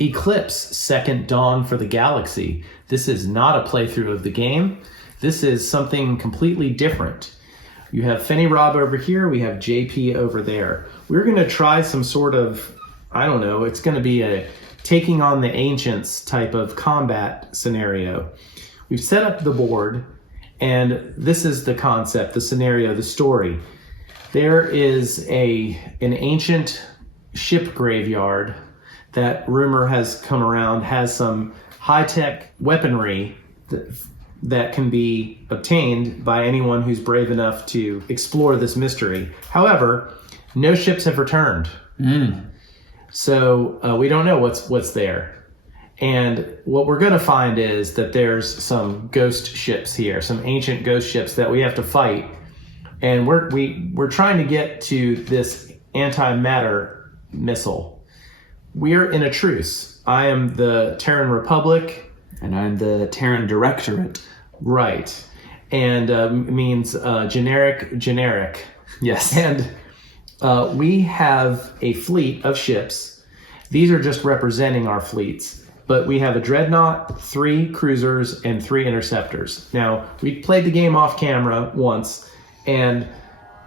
Eclipse, Second Dawn for the Galaxy. This is not a playthrough of the game. This is something completely different. You have Fenny Rob over here, we have JP over there. We're going to try some sort of, I don't know, it's going to be a taking on the ancients type of combat scenario. We've set up the board, and this is the concept, the scenario, the story. There is an ancient ship graveyard that rumor has come around has some high-tech weaponry that can be obtained by anyone who's brave enough to explore this mystery. However, no ships have returned. So we don't know what's there. And what we're going to find is that there's some ghost ships here, some ancient ghost ships that we have to fight. And we're trying to get to this antimatter missile. We're in a truce. I am the Terran Republic. And I'm the Terran Directorate. Right. And means generic. Yes. And we have a fleet of ships. These are just representing our fleets. But we have a dreadnought, 3 cruisers, and 3 interceptors. Now, we played the game off camera once, and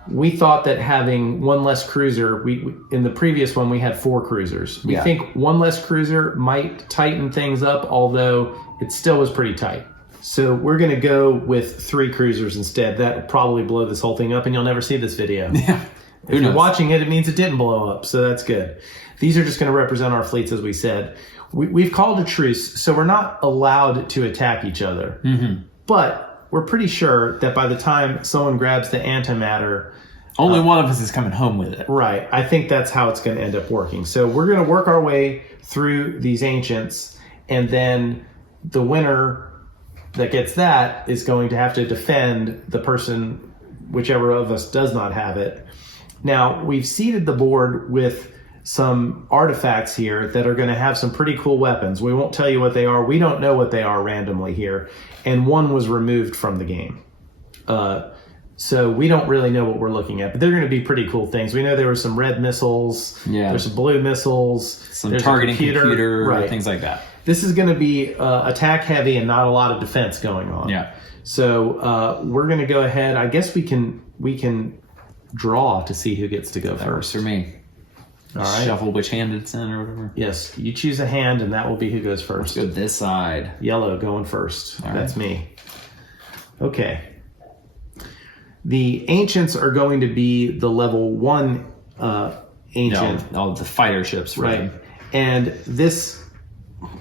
we thought that having one less cruiser, in the previous one we had 4 cruisers. We think one less cruiser might tighten things up, although it still was pretty tight. So we're going to go with 3 cruisers instead. That would probably blow this whole thing up, and you'll never see this video. Yeah. If you're watching it, it means it didn't blow up, so that's good. These are just going to represent our fleets, as we said. We've called a truce, so we're not allowed to attack each other. But we're pretty sure that by the time someone grabs the antimatter, only one of us is coming home with it. Right. I think that's how it's going to end up working. So we're going to work our way through these ancients, and then the winner that gets that is going to have to defend the person, whichever of us does not have it. Now, we've seeded the board with some artifacts here that are going to have some pretty cool weapons. We won't tell you what they are. We don't know what they are randomly here. And one was removed from the game. So we don't really know what we're looking at, but they're going to be pretty cool things. We know there were some red missiles. Yeah. There's some blue missiles. Some targeting computer right. Things like that. This is going to be attack heavy and not a lot of defense going on. Yeah. So we're going to go ahead. I guess we can draw to see who gets to go That works first. for me. All right. Shuffle which hand it's in or whatever. Yes, you choose a hand and that will be who goes first. Let's go this side. Yellow going first. All That's right. me. Okay. The ancients are going to be the level 1 ancient. No, all the fighter ships. Right. And this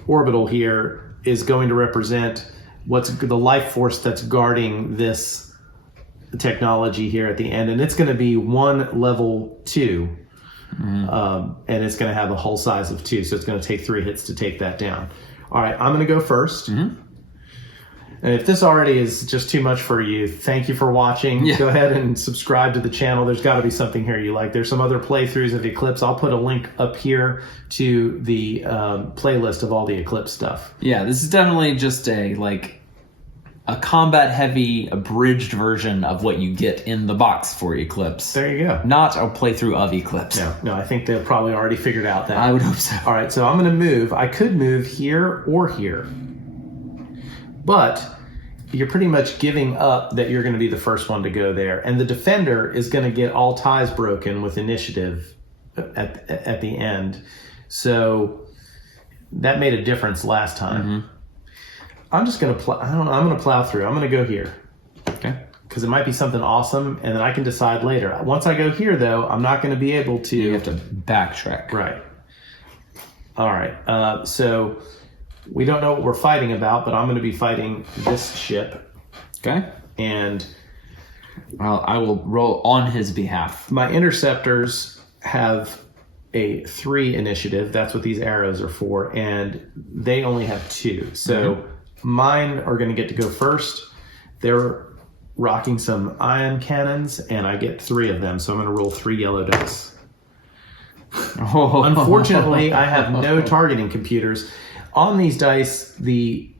orbital here is going to represent what's the life force that's guarding this technology here at the end. And it's going to be 1 level 2. And it's going to have a hull size of 2, so it's going to take 3 hits to take that down. All right, I'm going to go first. And if this already is just too much for you, thank you for watching. Yeah. Go ahead and subscribe to the channel. There's got to be something here you like. There's some other playthroughs of Eclipse. I'll put a link up here to the playlist of all the Eclipse stuff. Yeah, this is definitely just a combat heavy abridged version of what you get in the box for Eclipse. There you go. Not a playthrough of Eclipse. No, I think they've probably already figured out that. I would hope so. All right, so I'm going to move. I could move here or here. But you're pretty much giving up that you're going to be the first one to go there. And the defender is going to get all ties broken with initiative at the end. So that made a difference last time. I'm just going to I'm going to plow through. I'm going to go here. Okay. Because it might be something awesome, and then I can decide later. Once I go here, though, I'm not going to be able to... You have to backtrack. Right. All right. So we don't know what we're fighting about, but I'm going to be fighting this ship. Okay. And Well, I will roll on his behalf. my interceptors have a 3 initiative. That's what these arrows are for. And they only have 2. So mine are going to get to go first. They're rocking some ion cannons, and I get 3 of them. So I'm going to roll 3 yellow dice. Unfortunately, I have no targeting computers. On these dice, the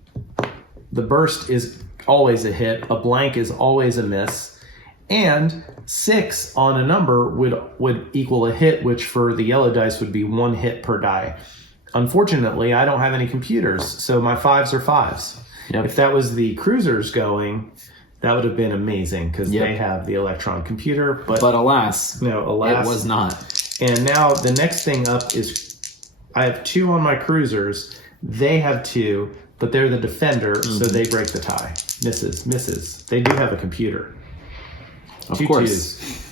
burst is always a hit, a blank is always a miss, and 6 on a number would equal a hit, which for the yellow dice would be 1 hit per die. unfortunately, I don't have any computers, so my 5s are 5s. Yep. If that was the cruisers going, that would have been amazing because Yep. they have the electron computer. But alas, alas, it was not. And now the next thing up is I have 2 on my cruisers. They have 2, but they're the defender, so they break the tie. Misses. They do have a computer. Of 2 course. 2s.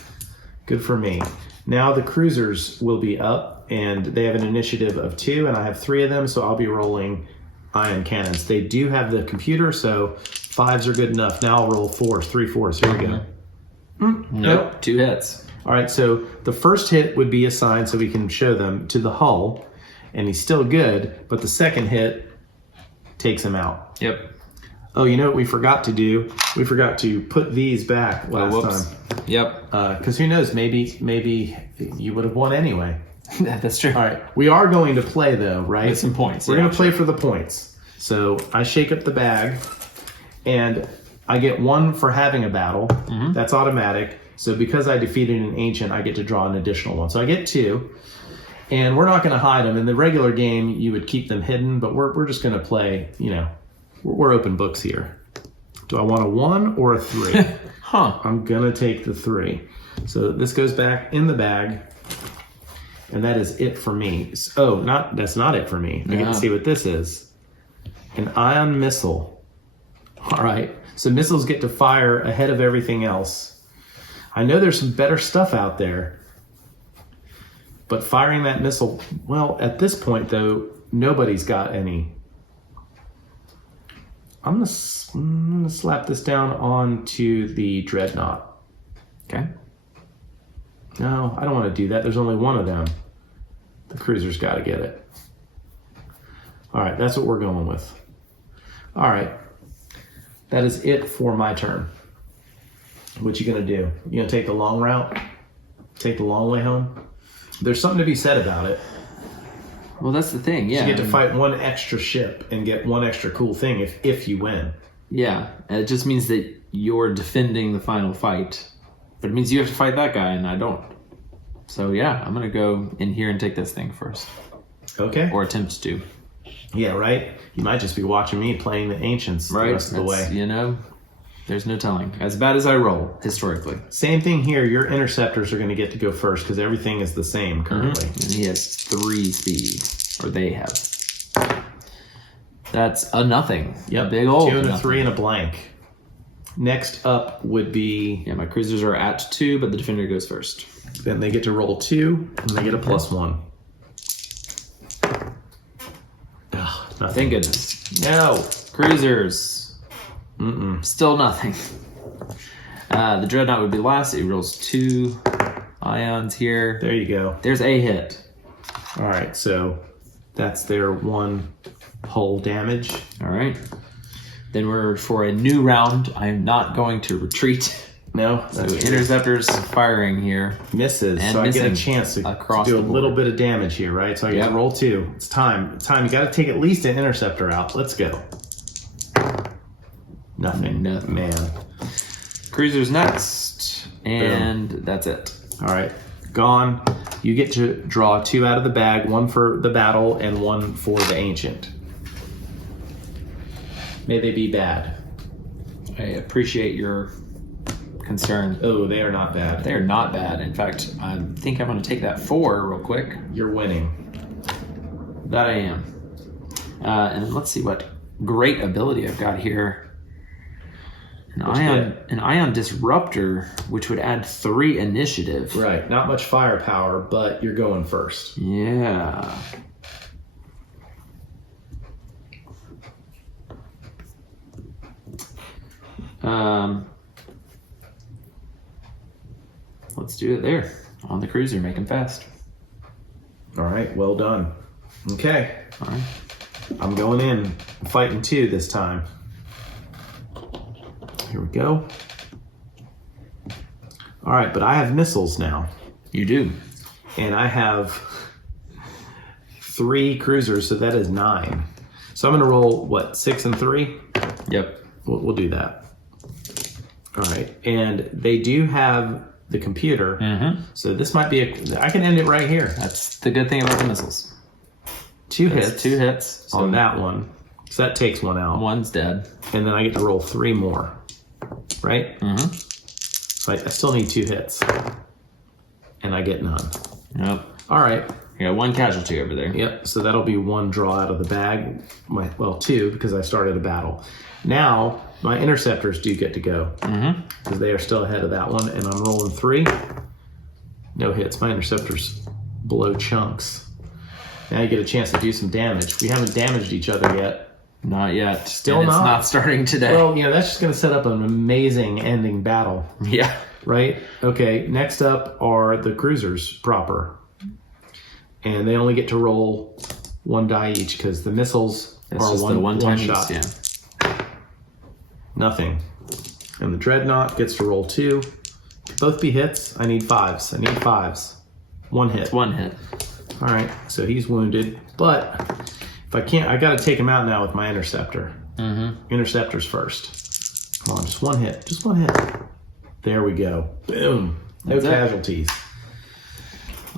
Good for me. Now the cruisers will be up, and they have an initiative of 2, and I have 3 of them, so I'll be rolling ion cannons. They do have the computer, so 5s are good enough. Now I'll roll 4s, 3 4s. Here we go. Nope. 2 hits. All right, so the first hit would be assigned so we can show them to the hull, and he's still good, but the second hit takes him out. Yep. Oh, you know what we forgot to do? We forgot to put these back last time. Yep. Because who knows, maybe you would have won anyway. That's true. All right, we are going to play though, right? With some points. We're going to play for the points. So I shake up the bag, and I get 1 for having a battle. That's automatic. So because I defeated an ancient, I get to draw an additional 1. So I get 2, and we're not going to hide them. In the regular game, you would keep them hidden, but we're just going to play, we're open books here. Do I want a 1 or a 3? I'm going to take the 3. So this goes back in the bag, and that is it for me. Oh, that's not it for me. I get to see what this is. An ion missile. All right. So missiles get to fire ahead of everything else. I know there's some better stuff out there, but firing that missile, well, at this point, though, nobody's got any. I'm gonna slap this down onto the dreadnought. Okay. No, I don't want to do that. There's only 1 of them. The cruiser's got to get it. All right, that's what we're going with. All right, that is it for my turn. What you gonna do? You gonna take the long route? Take the long way home? There's something to be said about it. Well, that's the thing. Yeah. You get to fight 1 extra ship and get 1 extra cool thing if you win. Yeah, and it just means that you're defending the final fight, but it means you have to fight that guy, and I don't. So yeah, I'm gonna go in here and take this thing first, Okay. or attempt to. Yeah, right. You might just be watching me playing the ancients the rest of the way. There's no telling. As bad as I roll historically. Same thing here. Your interceptors are going to get to go first because everything is the same currently. And he has 3 speed, or they have. That's a nothing. Yep. A big old 2 and a nothing. 3 and a blank. Next up would be. Yeah, my cruisers are at 2, but the defender goes first. Then they get to roll 2 and they get a +1. Ugh, nothing. Thank goodness. No. Cruisers. Still nothing. The dreadnought would be last. It rolls 2 ions here. There you go. There's a hit. All right, so that's their 1 hull damage. All right. Then we're for a new round. I am not going to retreat. No, So interceptors firing here. misses. And So I get a missing chance to across do a the little board. bit of damage here, right? So I get Yep. to roll 2. It's time. You got to take at least an interceptor out. Let's go. Nothing. Man. Cruisers next. And that's it. All right. Gone. You get to draw 2 out of the bag, 1 for the battle and 1 for the ancient. May they be bad. I appreciate your concern. Oh, they are not bad. They're not bad. In fact, I think I'm going to take that 4 real quick. You're winning. That I am. And let's see what great ability I've got here. An ion disruptor, which would add 3 initiative. Right. Not much firepower, but you're going first. Yeah. Let's do it there on the cruiser. Make him fast. All right. Well done. Okay. All right. I'm going in. I'm fighting 2 this time. Here we go. All right, but I have missiles now. You do. And I have 3 cruisers, so that is 9. So I'm going to roll, 6 and 3? Yep. We'll do that. All right. And they do have the computer. Mm-hmm. So this might be I can end it right here. That's the good thing about the missiles. 2 That's hits. 2 hits. So On that one. So that takes one out. One's dead. And then I get to roll 3 more. Right? Mm-hmm. So I still need 2 hits. And I get none. Yep. All right. You got 1 casualty over there. Yep. So that'll be 1 draw out of the bag. 2 because I started a battle. Now my interceptors do get to go because they are still ahead of that one. And I'm rolling 3. No hits. My interceptors blow chunks. Now you get a chance to do some damage. We haven't damaged each other yet. Not yet. Still and not. It's not starting today. Well, that's just going to set up an amazing ending battle. Yeah. Right? Okay, next up are the cruisers proper. And they only get to roll 1 die each because the missiles are just one, the one time shot. use, Nothing. And the dreadnought gets to roll 2. Both be hits. I need 5s. I need 5s. 1 hit. 1 hit. All right, so he's wounded. But if I can't, I got to take him out now with my interceptor. Interceptors first. Come on, just 1 hit. Just 1 hit. There we go. Boom. No That's it. casualties.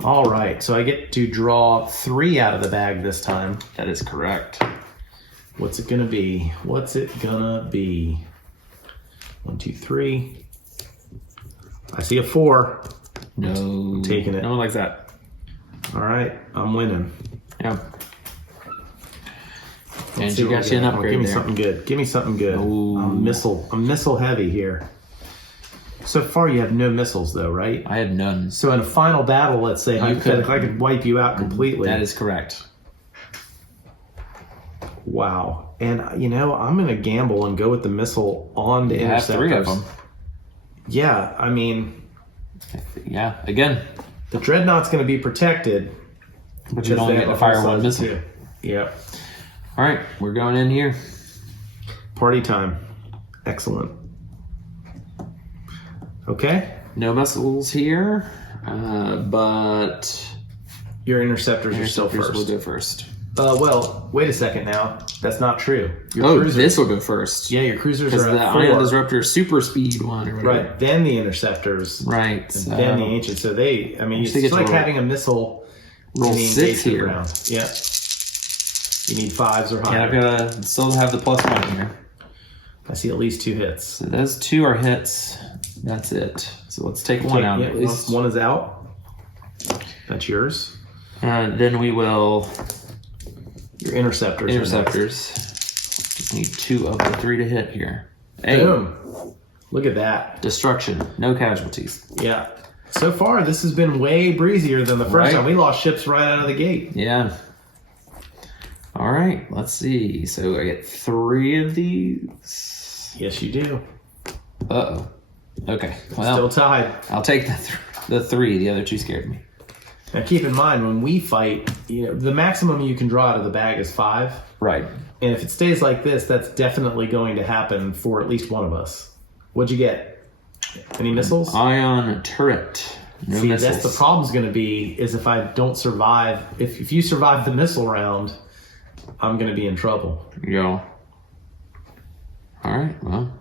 All right, so I get to draw 3 out of the bag this time. That is correct. What's it gonna be? What's it gonna be? 1, 2, 3. I see a 4. No. Taking it. No one likes that. All right, I'm winning. Yep. Let's And see you what got we you an got. upgrade Give me there. something good. Give me something good. Ooh. I'm missile heavy here. So far, you have no missiles, though, right? I had none. So in a final battle, let's say, I could wipe you out completely. That is correct. Wow. And, I'm going to gamble and go with the missile on the You have interceptors. 3 of them. Yeah, I mean, Yeah. Again. the dreadnought's going to be protected. But you don't get to fire 1 missile. Yeah. All right. We're going in here. Party time. Excellent. Okay. No missiles here. But Your interceptors are still interceptors will first. go first. Well, wait a second now. That's not true. Your Oh, cruisers- this will go first. Yeah, your cruisers Because are the at Ion 4. Disruptor super speed one or whatever. Right. Then the interceptors. Right. And So then the ancient. So they, I mean, I think it's it's like roll- having a missile roll in the 6 engagement here. round. Yeah. You need 5s or And higher. I've got to still have the +1 here. I see at least 2 hits. So those 2 are hits. That's it. So let's take 1 out Yeah, at least. one is out. That's yours. Then we will Your interceptors. are next. interceptors. Just need 2 of the 3 to hit here. Hey, Boom. Look at that. destruction. No casualties. Yeah. So far, this has been way breezier than the first Right. time. We lost ships right out of the gate. Yeah. All right. Let's see. So I get 3 of these. Yes, you do. Uh-oh. Okay. Well, Still tied. I'll take the 3. The other 2 scared me. Now, keep in mind, when we fight, the maximum you can draw out of the bag is 5. Right. And if it stays like this, that's definitely going to happen for at least one of us. What'd you get? Any missiles? Ion turret. No See, missiles. that's the problem's going to be, is if I don't survive, if you survive the missile round, I'm going to be in trouble. Yeah. All right. Well.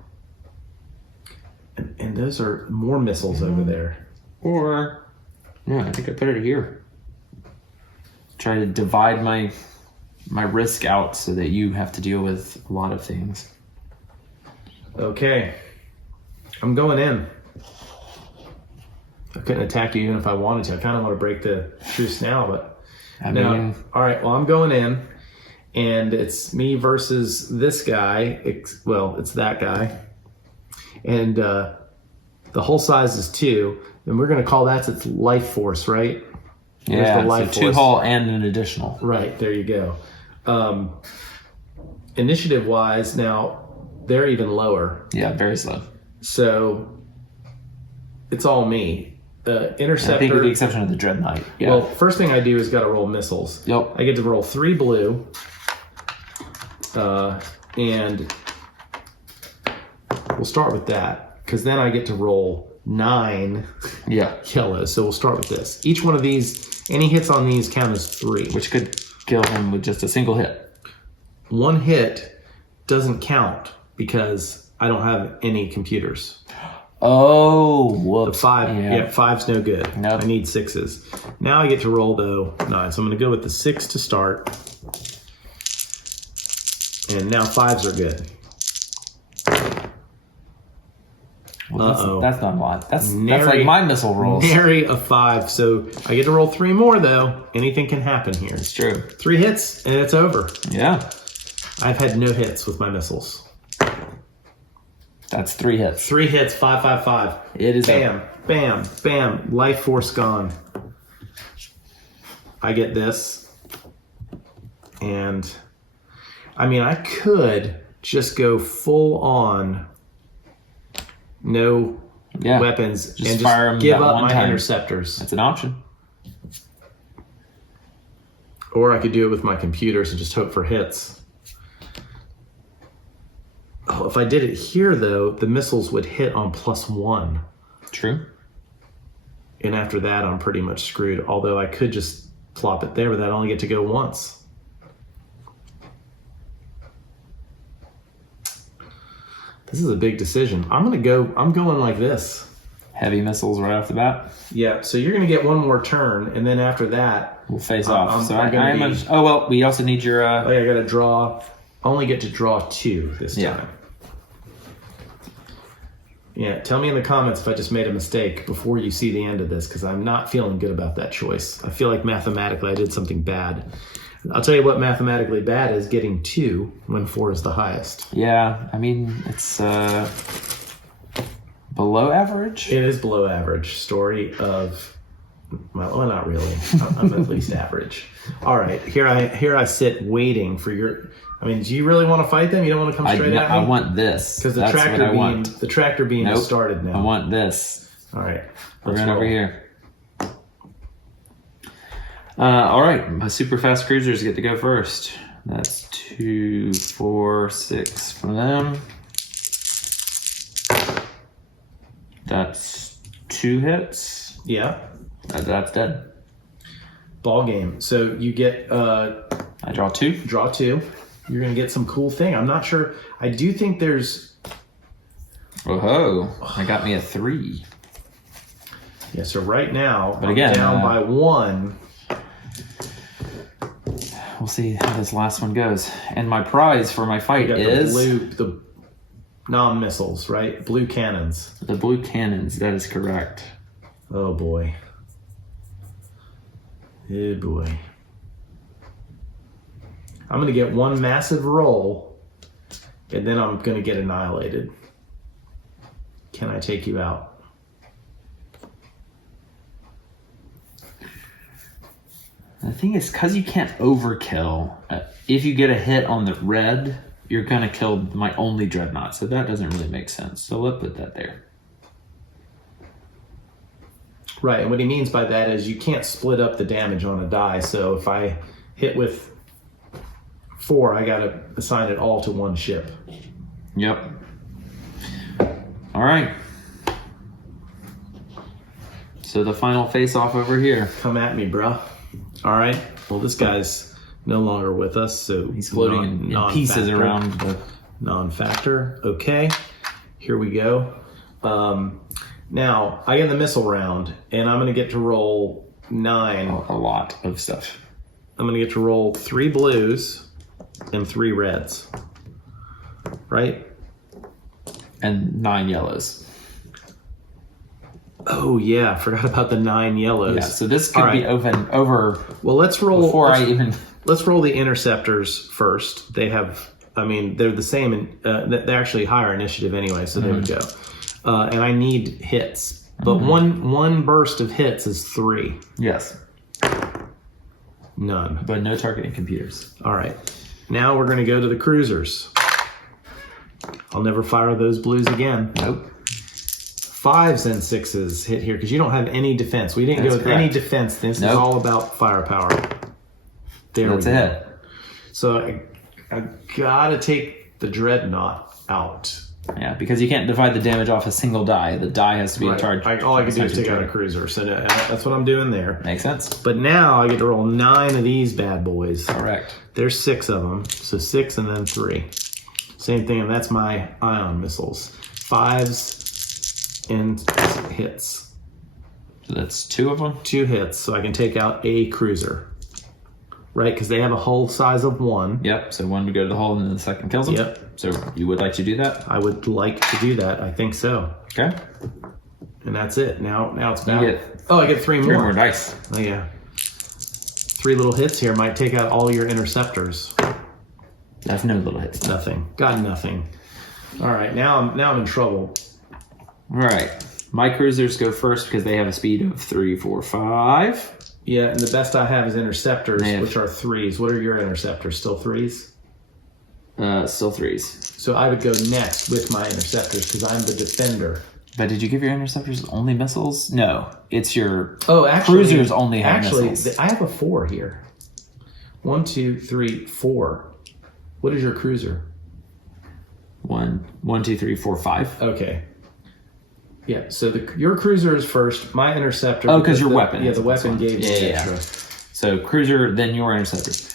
And those are more missiles over there. Or, yeah, I think I put it here. Try to divide my risk out so that you have to deal with a lot of things. Okay. I'm going in. I couldn't attack you even if I wanted to. I kind of want to break the truce now, but I no. mean, All right, well, I'm going in, and it's me versus this guy. It's that guy. And the whole size is 2, and we're going to call that its life force, right? Here's yeah, the life so 2 force. hull and an additional. Right, there you go. Initiative-wise, now, they're even lower. Yeah, very slow. So it's all me. Interceptor. I think with the exception of the Dreadnought. Yeah. Well, first thing I do is got to roll missiles. Yep. I get to roll 3 blue. And we'll start with that, because then I get to roll 9 yeah. yellow. So we'll start with this. Each one of these, any hits on these count as 3. Which could kill him with just a single hit. 1 hit doesn't count because I don't have any computers. Oh, The whoops. 5, yeah, 5's no good. Nope. I need 6s. Now I get to roll, though, 9. So I'm going to go with the 6 to start. And now 5s are good. Well, that's not a lot. That's Nary- like my missile rolls. Nary a 5. So I get to roll 3 more, though. Anything can happen here. It's true. 3 hits, and it's over. Yeah. I've had no hits with my missiles. That's 3 hits. 3 hits, 5, 5, 5. It is Bam, bam, bam. Life force gone. I get this. And, I mean, I could just go full on, no weapons, Just and fire 'em just give that up one my time. interceptors. That's an option. Or I could do it with my computers and just hope for hits. Oh, if I did it here, though, the missiles would hit on +1. True. And after that, I'm pretty much screwed. Although I could just plop it there, but I'd only get to go once. This is a big decision. I'm going like this. Heavy missiles right off the bat. Yeah, so you're going to get one more turn, and then after that, We'll face off. I'm gonna be- Oh, well, we also need your... I got to draw. Only get to draw 2 this time. Yeah. Yeah, tell me in the comments if I just made a mistake before you see the end of this, because I'm not feeling good about that choice. I feel like mathematically I did something bad. I'll tell you what mathematically bad is, getting 2 when 4 is the highest. Yeah, I mean, it's below average. It is below average. Story of, well, not really. I'm at least average. All right, here I sit waiting for your. I mean, do you really want to fight them? You don't want to come straight at me? I want this. Because the That's tractor what I beam, want. the tractor beam Nope. has started now. I want this. All right, We're let's going over roll. here. All right, my super fast cruisers get to go first. That's 2, 4, 6 from them. That's 2 hits. Yeah, That's dead. ball game. So you get I draw 2. draw 2. You're gonna get some cool thing. I'm not sure. I do think there's. Oh, I got me a 3. Yeah. So right now, But again, I'm down by 1. We'll see how this last one goes. And my prize for my fight You got is the non-missiles, right? Blue cannons. the blue cannons. That is correct. Oh boy. Oh boy. I'm gonna get one massive roll, and then I'm gonna get annihilated. Can I take you out? The thing is, because you can't overkill, if you get a hit on the red, you're going to kill my only dreadnought. So that doesn't really make sense. So let's put that there. Right, and what he means by that is you can't split up the damage on a die. So if I hit with 4, I gotta assign it all to one ship. Yep. All right. So the final face-off over here. Come at me, bruh. All right. Well, this guy's no longer with us, so He's floating in pieces non-factor. around the... Non-factor. Okay. Here we go. Now, I get the missile round, and I'm going to get to roll 9. A lot of stuff. I'm going to get to roll 3 blues and 3 reds. Right? And 9 yellows. Oh, yeah. I forgot about the 9 yellows. Yeah, so this could All be right. over Well, let's roll. before I even... Let's roll the interceptors first. They have, I mean, they're the same. They're actually higher initiative anyway, so there we go. And I need hits. But one burst of hits is 3. Yes, None. but no targeting computers. All right. Now we're going to go to the cruisers. I'll never fire those blues again. Nope. 5s and 6s hit here because you don't have any defense. We didn't That's go with any correct. defense. This is Nope. all about firepower. There That's we a go. hit. So I gotta take the dreadnought out. Yeah, because you can't divide the damage off a single die. The die has to be in Right. charge. All I can do is take out a cruiser. So that's what I'm doing there. Makes sense. But now I get to roll 9 of these bad boys. Correct. There's 6 of them. So 6 and then 3. Same thing, and that's my ion missiles. 5s and hits. So that's 2 of them. 2 hits, so I can take out a cruiser. Right, because they have a hull size of 1. Yep, so 1 would go to the hull and then the second kills them? Yep. So you would like to do that? I would like to do that. I think so. Okay. And that's it. Now it's You back. get I get 3 more. 3 more dice. Oh, yeah. 3 little hits here might take out all your interceptors. That's no little hits. Nothing. Got nothing. All right, now I'm in trouble. All right. My cruisers go first because they have a speed of 3, 4, 5. Yeah, and the best I have is interceptors, Man. which are 3s. What are your interceptors? Still 3s? Still 3s. So I would go next with my interceptors because I'm the defender. But did you give your interceptors only missiles? No, it's your Actually, cruisers only have missiles. I have a 4 here. 1, 2, 3, 4. What is your cruiser? 1, 2, 3, 4, 5. Okay. Yeah, so your cruiser is first. My interceptor. Oh, because your weapon. Yeah, the weapon gave you Yeah. extra. So cruiser, then your interceptors.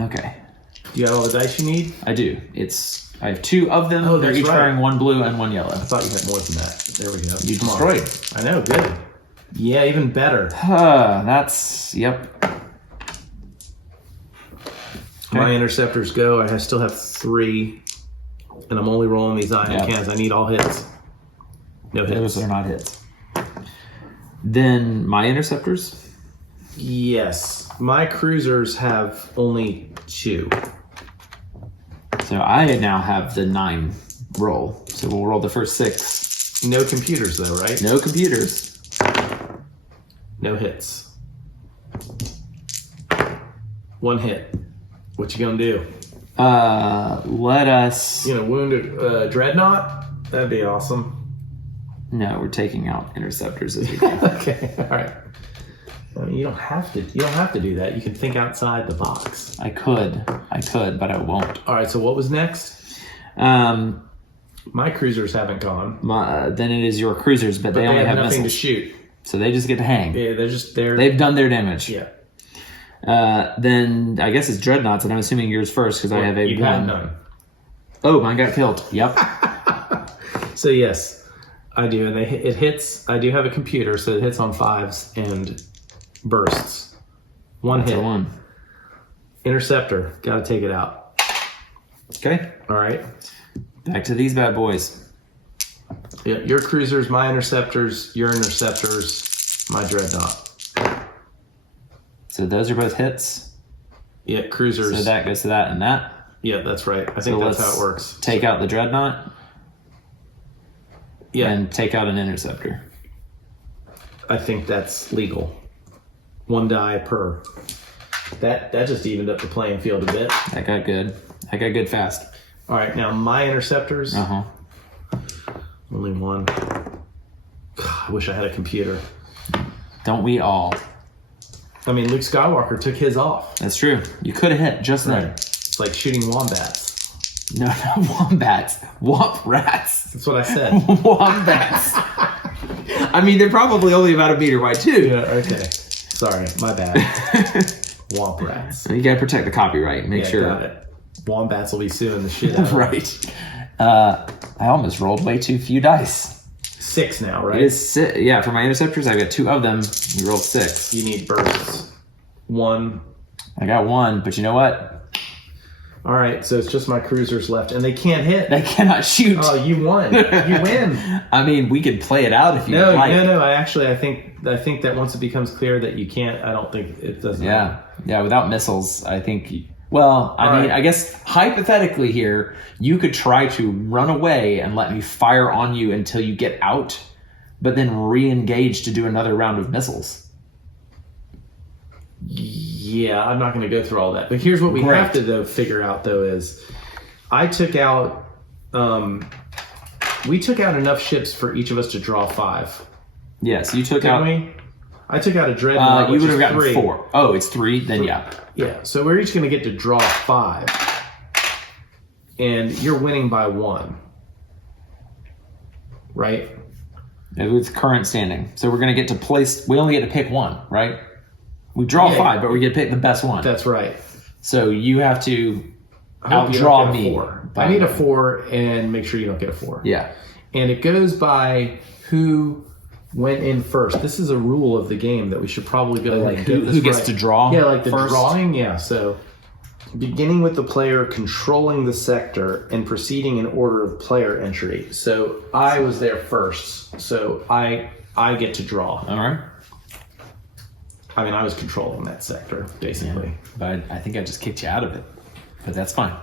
Okay. You got all the dice you need? I do. I have 2 of them. Oh, They're that's each right. wearing 1 blue and 1 yellow. I thought you had more than that. There we go. You Come on. destroyed. I know, good. Yeah, even better. Yep. My interceptors go. I still have 3, and I'm only rolling these ion Yep. cans. I need all hits. No hits. Those are not hits. Then my interceptors. Yes. My cruisers have only 2. So I now have the 9 roll. So we'll roll the first 6. No computers, though, right? No computers. No hits. 1 hit. What you gonna do? Let us. You know, wound a dreadnought? That'd be awesome. No, we're taking out interceptors as we go. Okay, all right. I mean, you don't have to. You don't have to do that. You can think outside the box. I could, but I won't. All right. So what was next? My cruisers haven't gone. Then it is your cruisers, but they only have nothing missiles, to shoot. so they just get to hang. Yeah, they're just there. They've done their damage. Yeah. Then I guess it's dreadnoughts, and I'm assuming yours first because I have a You 1. had none. Oh, mine got killed. Yep. So yes, I do, and it hits. I do have a computer, so it hits on 5s and bursts. 1 That's hit. a 1. Interceptor. Got to take it out. Okay. All right. Back to these bad boys. Yeah, your cruisers, my interceptors, your interceptors, my dreadnought. So those are both hits. Yeah, cruisers. So that goes to that and that. Yeah, that's right. I think that's how it works. Take out the dreadnought. Yeah, And take out an interceptor. I think that's legal. 1 die per. That just evened up the playing field a bit. That got good. That got good fast. All right, now my interceptors. Only 1. God, I wish I had a computer. Don't we all? I mean, Luke Skywalker took his off. That's true. You could have hit just then. It's like shooting wombats. No, not wombats. Womp rats. That's what I said. Wombats. I mean, they're probably only about a meter wide, too. Yeah, okay. Sorry, my bad. Womp rats. You gotta protect the copyright. Make sure. Got it. Wombats will be suing the shit out of it. Right. I almost rolled way too few dice. 6 now, right? It is yeah, for my interceptors, I got 2 of them. We rolled 6. You need bursts. 1. I got 1, but you know what? All right, so it's just my cruisers left, and they can't hit. They cannot shoot. Oh, you won. You win. I mean, we could play it out if you No, like. no. I think that once it becomes clear that you can't, I don't think it doesn't. Yeah, without missiles, I think. Well, I mean, right. I guess hypothetically here, you could try to run away and let me fire on you until you get out, but then re-engage to do another round of missiles. Yeah, I'm not going to go through all that. But here's what we have to figure out though is, I took out, we took out enough ships for each of us to draw 5. Yes, you took Didn't out. we? I took out a dreadnought. You which would have is gotten 3. 4. Oh, it's 3. Then yeah. Yeah, so we're each going to get to draw 5, and you're winning by 1, right? It's current standing. So we're going to get to place. We only get to pick 1, right? We draw 5, but we get to pick the best one. That's right. So you have to. I hope you outdraw don't get a me. 4. I need a 4 and make sure you don't get a 4. Yeah. And it goes by who went in first. This is a rule of the game that we should probably go Like and get who this gets right. to draw? Yeah, like the first? drawing. Yeah, so beginning with the player controlling the sector and proceeding in order of player entry. So I was there first, so I get to draw. All right. I mean, I was controlling that sector, basically. Yeah. But I think I just kicked you out of it. But that's fine.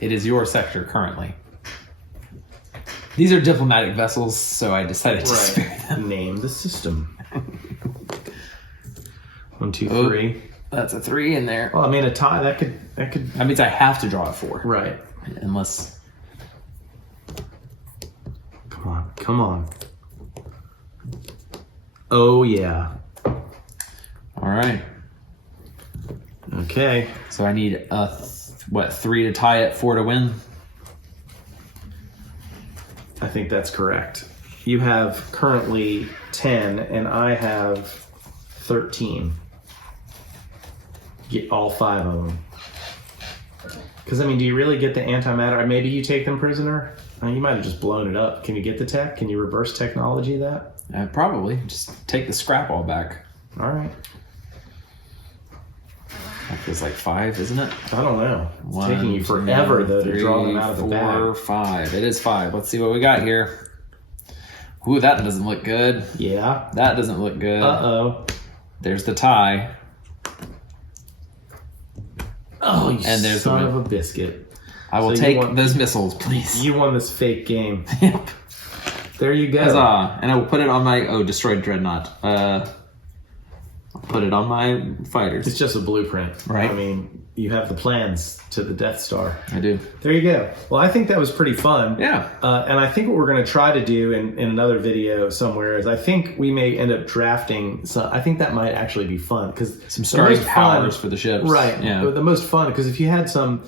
It is your sector currently. These are diplomatic vessels, so I decided to spare them. Name the system. 1, 2, Oh. 3. That's a 3 in there. Well, I mean, a tie, that could... That means I have to draw a 4. Right. Unless... Come on. Oh, yeah. All right. Okay. So I need, 3 to tie it, 4 to win? I think that's correct. You have currently 10, and I have 13. Get all 5 of them. Because, I mean, do you really get the antimatter? Maybe you take them prisoner? You might have just blown it up. Can you get the tech? Can you reverse technology that? Probably. Just take the scrap all back. All right. That feels like 5, isn't it? I don't know. It's 1, taking you forever, though, to draw them out of the 4, bag. 5. It is 5. Let's see what we got here. Ooh, that doesn't look good. Yeah. That doesn't look good. Uh-oh. There's the tie. Oh, you And there's son the of a biscuit. I will So you take want- those missiles, please. You won this fake game. Yep. There you go. Huzzah. And I will put it on my... Oh, destroyed dreadnought. I'll put it on my fighters. It's just a blueprint. Right. I mean, you have the plans to the Death Star. I do. There you go. Well, I think that was pretty fun. Yeah. And I think what we're going to try to do in another video somewhere is I think we may end up drafting. So I think that might actually be fun because Some starting powers for the ships. Right. Yeah. The most fun because if you had some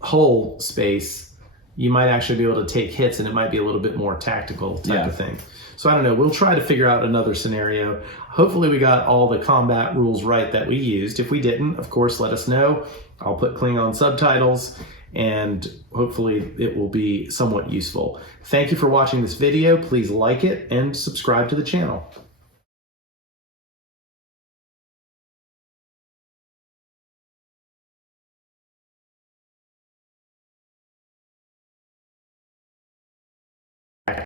hull space, you might actually be able to take hits and it might be a little bit more tactical type of thing. So I don't know. We'll try to figure out another scenario. Hopefully we got all the combat rules right that we used. If we didn't, of course, let us know. I'll put Klingon subtitles and hopefully it will be somewhat useful. Thank you for watching this video. Please like it and subscribe to the channel.